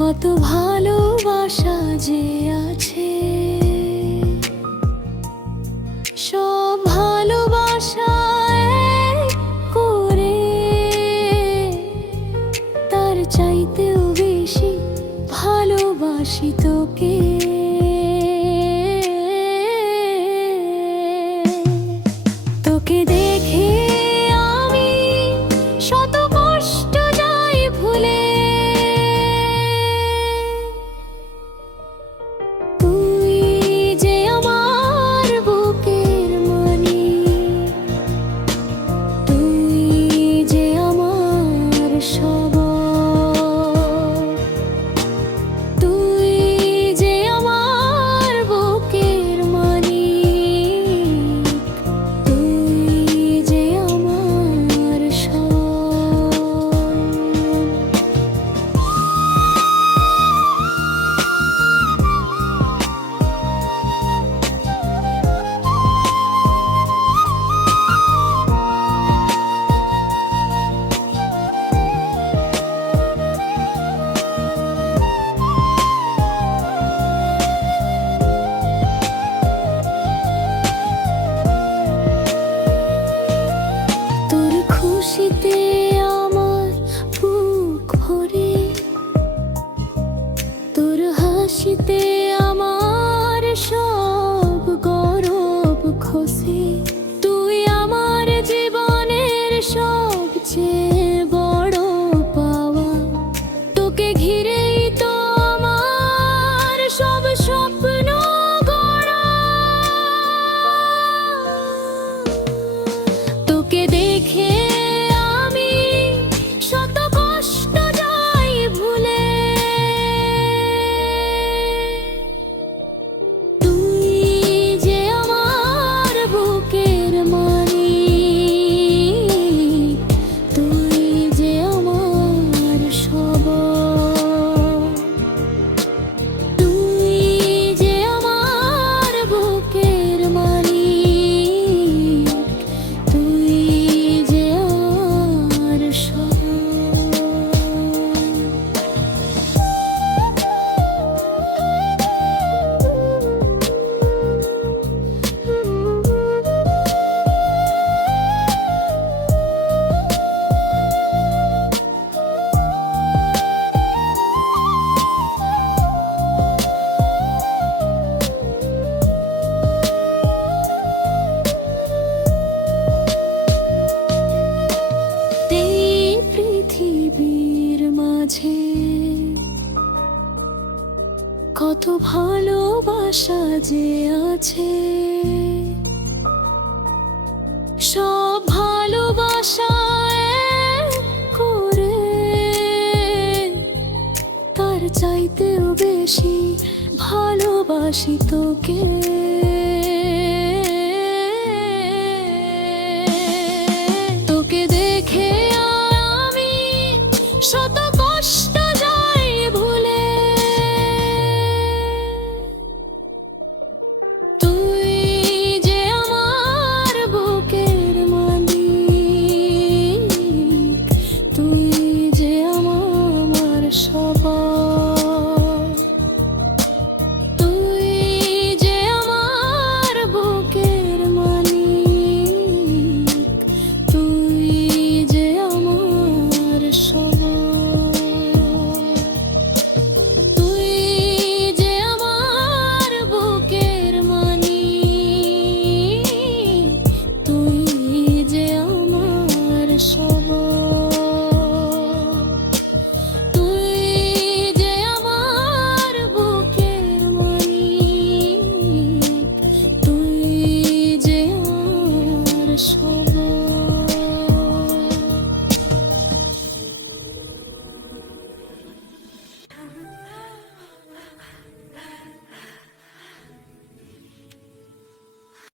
কত ভালোবাসা যে আছে, সব ভালোবাসা এক করে, তার চাইতেও বেশি ভালোবাসি তোকে। তোকে দেখে আমি শত কষ্ট যাই ভুলে, তুই যে আমার বুকের মানি, তুই যে আমার সব, তুই যে আমার বুকের মানি, তুই যে আমার সব। তোর খুশিতে আমার বুক ভরে, তোর হাসিতে আমার সব গরব খসে, তুই আমার জীবনের সবচেয়ে বড় পাওয়া। তোকে ঘিরেই তো আমার সব স্বপ্ন গড়া। তোকে দেখে আমি শত কষ্ট যাই ভুলে, তুই যে আমার বুকের মানি, তুই যে আমার সব, তুই যে আমার বুকের মানি, তুই যে আমার সব। এই পৃথিবীর মাঝে কত ভালোবাসা যে আছে, সব ভালোবাসা এক করে, তার চাইতেও বেশি ভালোবাসি তোকে। তোকে দেখে আমি শত কষ্ট যাই ভুলে, তুই যে আমার বুকের মালিক, তুই যে আমার সব।